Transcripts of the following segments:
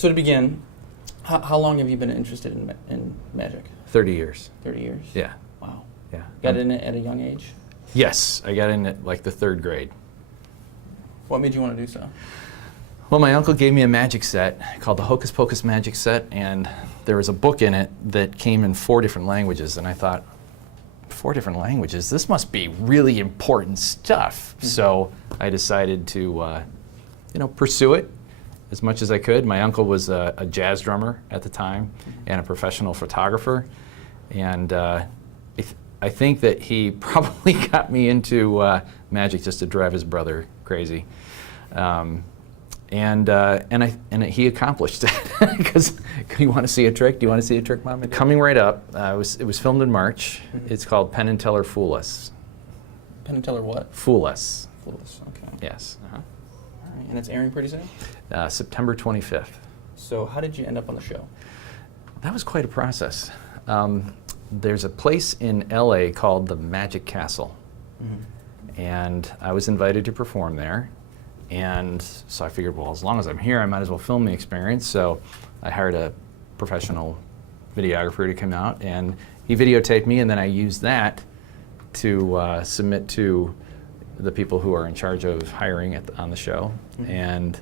So to begin, how long have you been interested in magic? 30 years. 30 years? Yeah. Wow. Yeah. Got in it at a young age? Yes, I got in at like the 3rd grade. What made you want to do so? Well, my uncle gave me a magic set called the Hocus Pocus Magic Set, and there was a book in it that came in 4 different languages, and I thought, 4 different languages? This must be really important stuff. Mm-hmm. So I decided to, pursue it as much as I could. My uncle was a jazz drummer at the time and a professional photographer, and I think that he probably got me into magic just to drive his brother crazy. And he accomplished it because you want to see a trick? Do you want to see a trick, Mom? Coming right up, it was filmed in March. Mm-hmm. It's called Penn and Teller Fool Us. Penn and Teller what? Fool Us. Fool Us, okay. Yes. Uh-huh. All right. And it's airing pretty soon? September 25th. So how did you end up on the show? That was quite a process. There's a place in LA called the Magic Castle. Mm-hmm. And I was invited to perform there. And so I figured, well, as long as I'm here, I might as well film the experience. So I hired a professional videographer to come out, and he videotaped me, and then I used that to submit to the people who are in charge of hiring on the show. Mm-hmm. And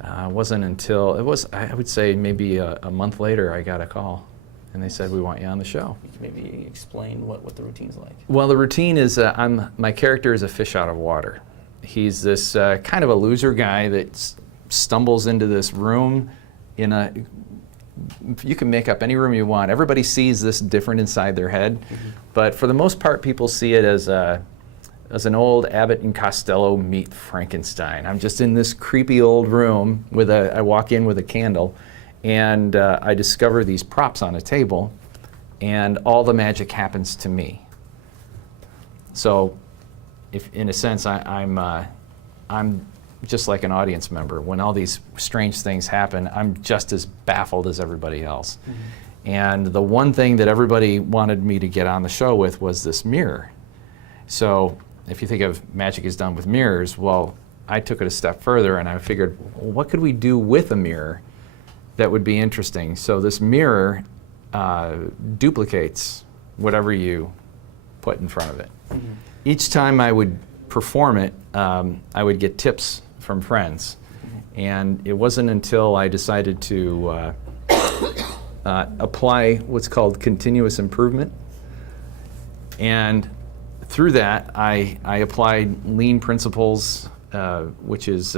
it wasn't until, I would say maybe a month later, I got a call, and they said, we want you on the show. You can maybe explain what the routine's like. Well, the routine is, my character is a fish out of water. He's this kind of a loser guy that stumbles into this room you can make up any room you want. Everybody sees this different inside their head, mm-hmm. but for the most part, people see it as an old Abbott and Costello meet Frankenstein. I'm just in this creepy old room I walk in with a candle, and I discover these props on a table, and all the magic happens to me. So, if in a sense, I'm just like an audience member. When all these strange things happen, I'm just as baffled as everybody else. Mm-hmm. And the one thing that everybody wanted me to get on the show with was this mirror. So if you think of magic is done with mirrors, well, I took it a step further, and I figured, well, what could we do with a mirror that would be interesting? So this mirror duplicates whatever you put in front of it. Mm-hmm. Each time I would perform it, I would get tips from friends. Mm-hmm. And it wasn't until I decided to apply what's called continuous improvement. And through that, I applied lean principles, which is,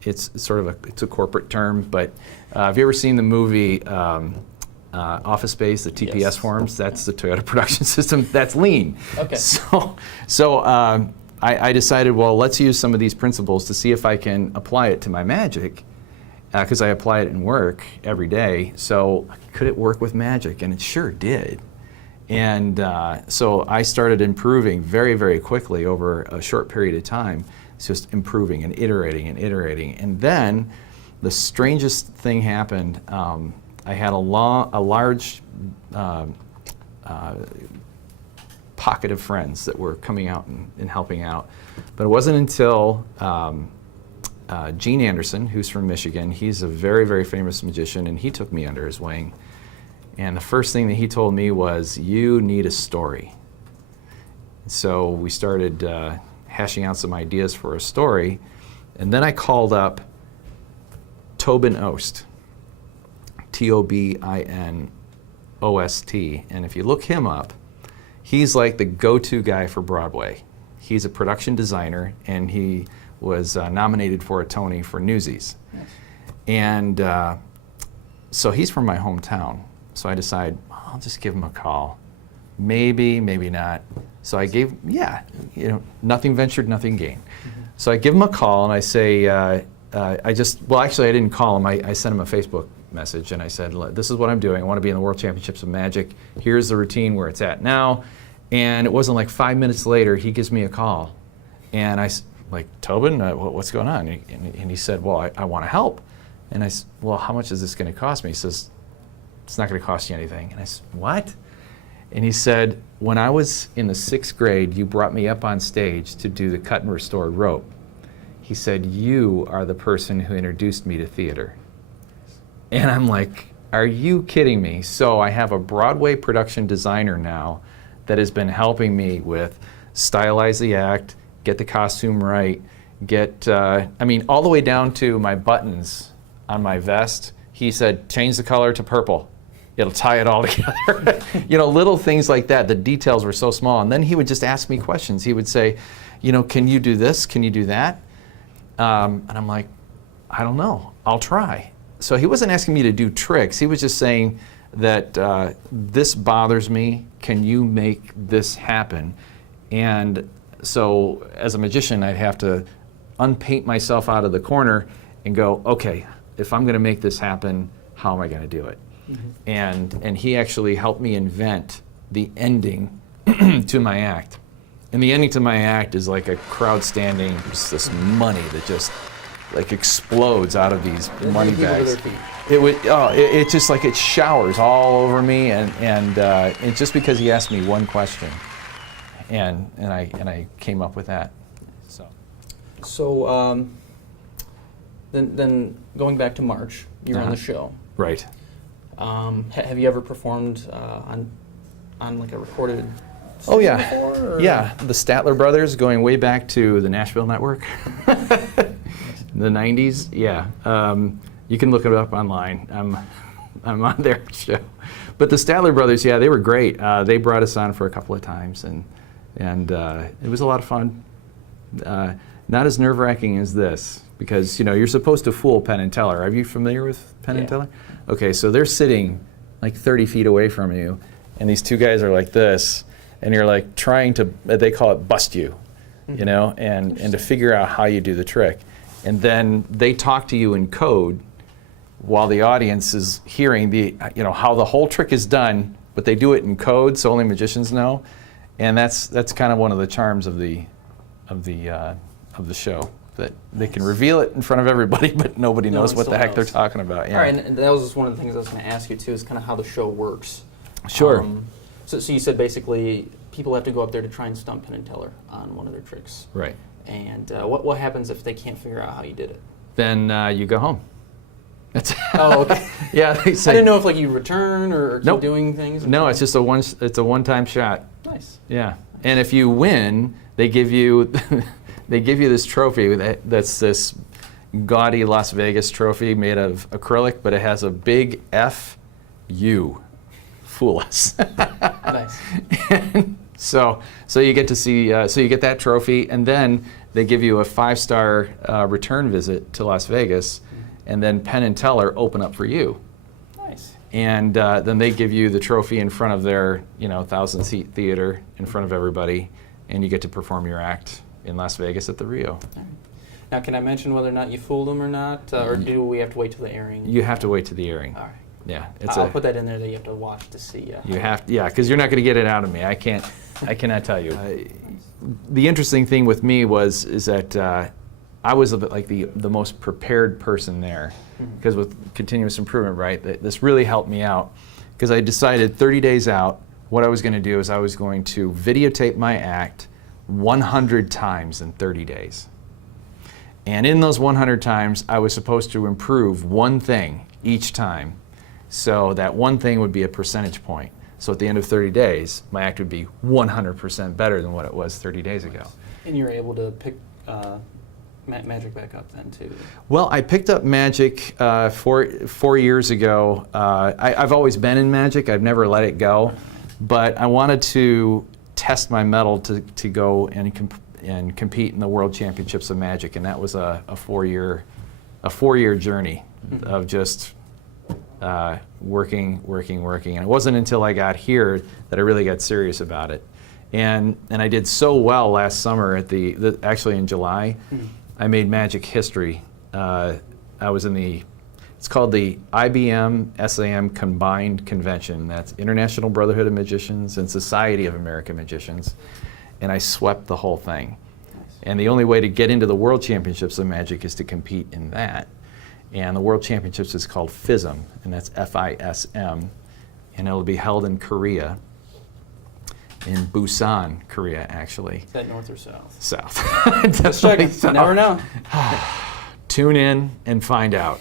it's sort of it's a corporate term, but have you ever seen the movie Office Space, the TPS yes. forms? That's the Toyota production system. That's lean. Okay. So I decided, well, let's use some of these principles to see if I can apply it to my magic, because I apply it in work every day. So could it work with magic? And it sure did. And so I started improving very, very quickly over a short period of time. It's just improving and iterating and iterating. And then the strangest thing happened. I had a large pocket of friends that were coming out and helping out. But it wasn't until Gene Anderson, who's from Michigan, he's a very, very famous magician, and he took me under his wing. And the first thing that he told me was, you need a story. So we started hashing out some ideas for a story, and then I called up Tobin Ost, Tobinost, and if you look him up, he's like the go-to guy for Broadway. He's a production designer, and he was nominated for a Tony for Newsies. Yes. And so he's from my hometown. So I decided, I'll just give him a call. Maybe, maybe not. So I gave, nothing ventured, nothing gained. Mm-hmm. So I give him a call, and I say, actually I didn't call him. I sent him a Facebook message, and I said, this is what I'm doing. I want to be in the World Championships of Magic. Here's the routine where it's at now. And it wasn't like 5 minutes later, he gives me a call. And I like, Tobin, what's going on? And he said, well, I want to help. And I said, well, how much is this going to cost me? He says, it's not going to cost you anything. And I said, what? And he said, when I was in the 6th grade, you brought me up on stage to do the cut and restored rope. He said, "You are the person who introduced me to theater." And I'm like, are you kidding me? So I have a Broadway production designer now that has been helping me with stylize the act, get the costume right, get, all the way down to my buttons on my vest. He said, change the color to purple. It'll tie it all together. Little things like that. The details were so small. And then he would just ask me questions. He would say, can you do this? Can you do that? And I'm like, I don't know. I'll try. So he wasn't asking me to do tricks. He was just saying that this bothers me. Can you make this happen? And so as a magician, I'd have to unpaint myself out of the corner and go, okay, if I'm going to make this happen, how am I going to do it? Mm-hmm. And he actually helped me invent the ending to my act. And the ending to my act is like a crowd standing, just this money that just like explodes out of these money bags. It just like it showers all over me, and it's just because he asked me one question, and I came up with that. So then going back to March, you were on the show, right? Have you ever performed on like a recorded? Oh yeah, before, yeah. The Statler Brothers, going way back to the Nashville Network. The 90s, yeah. You can look it up online. I'm on their show. But the Statler Brothers, yeah, they were great. They brought us on for a couple of times, and it was a lot of fun. Not as nerve-wracking as this, because you're supposed to fool Penn and Teller. Are you familiar with Penn and Teller? Okay, so they're sitting like 30 feet away from you, and these two guys are like this, and you're like trying to, they call it bust you, and to figure out how you do the trick. And then they talk to you in code while the audience is hearing how the whole trick is done, but they do it in code so only magicians know. And that's kind of one of the charms of the show, that they can reveal it in front of everybody, but nobody knows what the heck they're talking about. Yeah. All right, and that was just one of the things I was going to ask you too, is kind of how the show works. Sure. So you said basically people have to go up there to try and stump Penn and Teller on one of their tricks. Right. And what happens if they can't figure out how you did it? Then you go home. That's oh, okay. Yeah, they say, I didn't know if you return or keep nope. doing things. No, it's just it's a one-time shot. Nice. Yeah, and if you win, they give you this trophy that's this gaudy Las Vegas trophy made of acrylic, but it has a big F-U. Fool us. Nice. So you get to see, so you get that trophy, and then they give you a 5-star return visit to Las Vegas, and then Penn and Teller open up for you. Nice. And then they give you the trophy in front of their 1,000-seat theater in front of everybody, and you get to perform your act in Las Vegas at the Rio. All right. Now, can I mention whether or not you fooled them or not, or do we have to wait till the airing? You have to wait to the airing. All right. Yeah, I'll put that in there that you have to watch to see. You have to, yeah, because you're not going to get it out of me. I cannot tell you. The interesting thing with me is that I was like the most prepared person there, because with continuous improvement, right, this really helped me out, because I decided 30 days out what I was going to do is I was going to videotape my act 100 times in 30 days. And in those 100 times, I was supposed to improve one thing each time. So that one thing would be a percentage point. So at the end of 30 days, my act would be 100% better than what it was 30 days ago. And you're able to pick magic back up then too? Well, I picked up magic 4 years ago. I've always been in magic. I've never let it go. But I wanted to test my mettle to go and compete in the World Championships of Magic, and that was a 4-year journey of just working. And it wasn't until I got here that I really got serious about it. And I did so well last summer at actually in July. I made magic history. I was in it's called the IBM SAM Combined Convention. That's International Brotherhood of Magicians and Society of American Magicians. And I swept the whole thing. Nice. And the only way to get into the World Championships of Magic is to compete in that. And the World Championships is called FISM, and that's FISM, and it'll be held in Korea. in Busan, Korea, actually. Is that north or south? South. Let's check Definitely it. south. Never know. Tune in and find out.